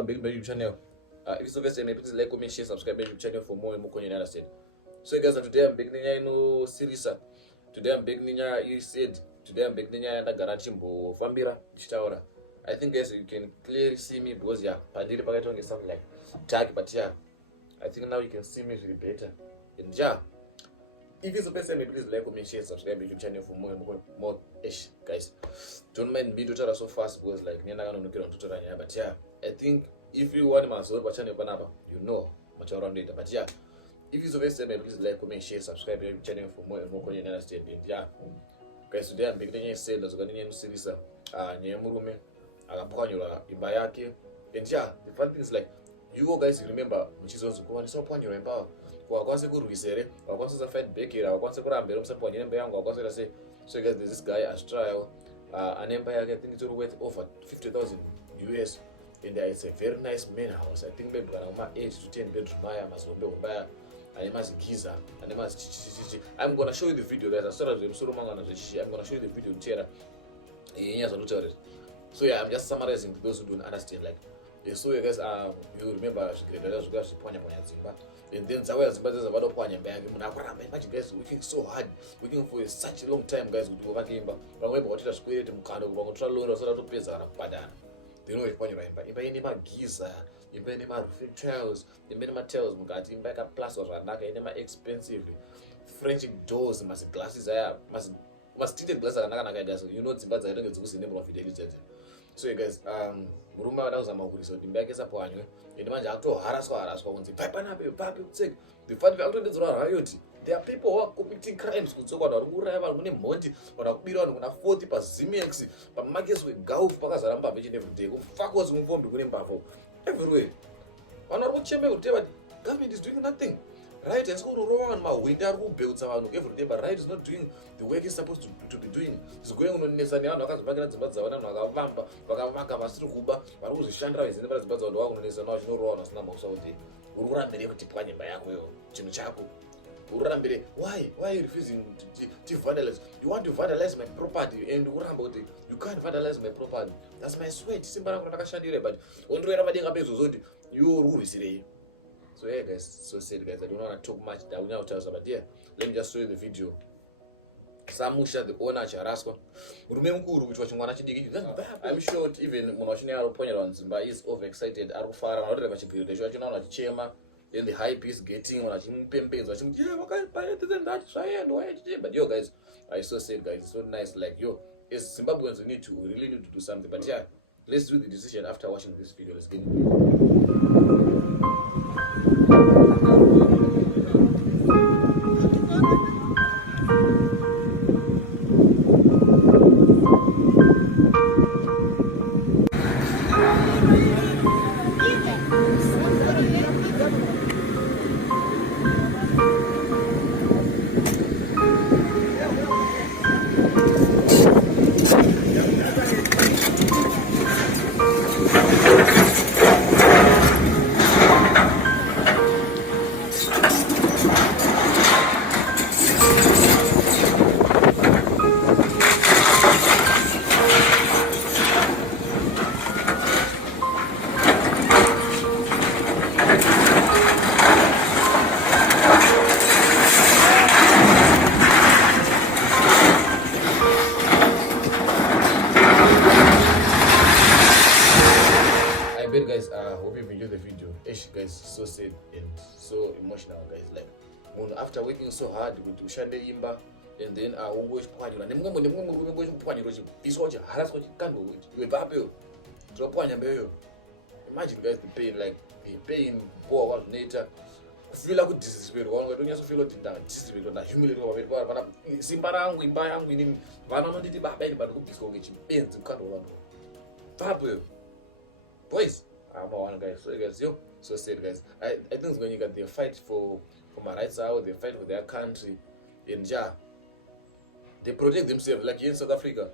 welcome back to my YouTube channel. If it's the first time, please like, comment, share, subscribe to my YouTube channel for more and more content. Understand? So guys, today I'm back in series. Today I'm back in you said. Today I'm back in the garachimbo fambira chitaura. I think guys you can clearly see me because pandiri pakatonge something like tag, but I think now you can see me really better. And if it's the first time, please like, comment, share, subscribe to my YouTube channel for more and more ish, guys. Don't mind me to so fast because like but I think if you want my soul channel you know much around it. But if it's the first time, please like, comment, share, subscribe to my YouTube channel for more and more content. Understand? Guys, today I'm beginning to say that's going to series Murume imba yake. And the fun thing is like you guys remember which is also going so point your empower. Wakwanse kurwisere wakwanse fight back here wakwanse kurambira musapwanya nemba yangu wakwanse say. So guys, there's this guy as trial an empire, I think it's worth over 50,000 US, and it's a very nice main house. I think maybe around 8 to 10 bedroom mazombe and giza and I'm gonna show you the video guys. I started I'm gonna show you the video in so I'm just summarizing to those who don't understand. Like so you guys you remember and then Zawel Zimba is about Panya bag. Imagine guys working so hard, working for such a long time, guys, with Ovakimba. But when what it has created Mukano, Control or sort of pizza and Padan. They know if when you're in Ibanima Giza, Ibanima Tiles, Ibanima Tales, Mugati, back up plus or Ranaka, Inema expensively. French doors, must glasses, must treat glass and Naka does. You know, Zimba, I don't get to see the name of fidelity. So you guys, Murume was a Mahuri, so the back is upon you. In my jato, harass, the fact that there are people who are committing crimes with so what who have a money or a period on a 40 per Zimex, but markets with Gulf Pakazaramba every day. Fuck was informed to Green Bavo everywhere. One or what chamber would tell what government is doing nothing. Right, and so Rowan, my winter who builds around every day, but right is not doing the work it's supposed to be doing. It's going on in Nesania, Bagans, Bazana, Vampa, Bagamaka, Mastruba, but who's Chandra is never as bad on the one is no Rowan as number so day. Uran Bede Tipani by Aquio, Chimichapo. Uran Bede, why are you refusing to vandalize? You want to vandalize my property and Urambo, you can't vandalize my property. That's my sweat, Simba Shandire, but when we're about to you rule is today. So yeah guys, so said guys, I don't want to talk much. I will now tell you about here. Let me just show you the video. Samusha the owner Charasko. Remember which was one actually. I'm sure even Monoshina point on Zimba is overexcited. Arufara, not ever chicken. The judge on a chema. Then the hype is getting on a pimpins or something. Yeah, what kind of pilot than that? But yo guys, I so said guys, it's so nice. Like yo, as Zimbabweans we really need to do something. But yeah, let's do the decision after watching this video. Let's get guys, hope you enjoyed the video. Guys, so sad and so emotional, guys. Like, after working so hard to shande imba, and then always pwanyura. Imagine guys the pain, like the pain poor was nature. Feel like disrespect. One don't just feel like disrespect or humiliate. But simbarangu imba yangu ini vana no nditi baba ini but kubisko ngechipenzi kukando vanhu. Boys, I'm one guys. So guys, so sad guys. I think it's when you got their fight for my rights out, they fight for their country, and they protect themselves. Like here in South Africa,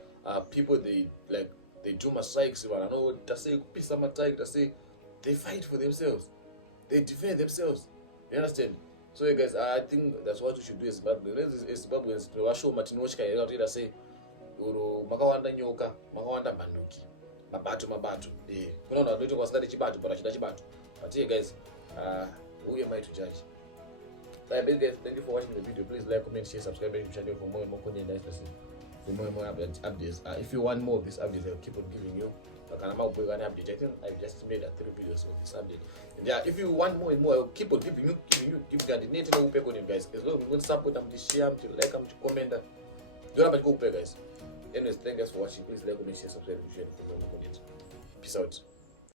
people they do massacres. I know they say peace and attack. They say they fight for themselves, they defend themselves. You understand? So guys, I think that's what we should do as Zimbabweans. We show Martin Washka. They say, "Makawanda nyoka, makawanda manduki." mabato kuna vanhu vanoita kwasingati chibato but achida chibato. But here guys, who am I to judge? Bye guys, thank you for watching the video. Please like, comment, share, subscribe to the channel for more and more content, for more and more updates. If you want more of these updates, I'll keep on giving you. I update. I think I've just made 3 videos of this update. And yeah, if you want more and more, I'll keep on giving you the net no pay on you guys. As long as you support them, to share, to like them, to comment. Don't have to go pay guys. Anyways, thank you guys for watching. Please like, comment, share, subscribe to the channel for more content. Peace out.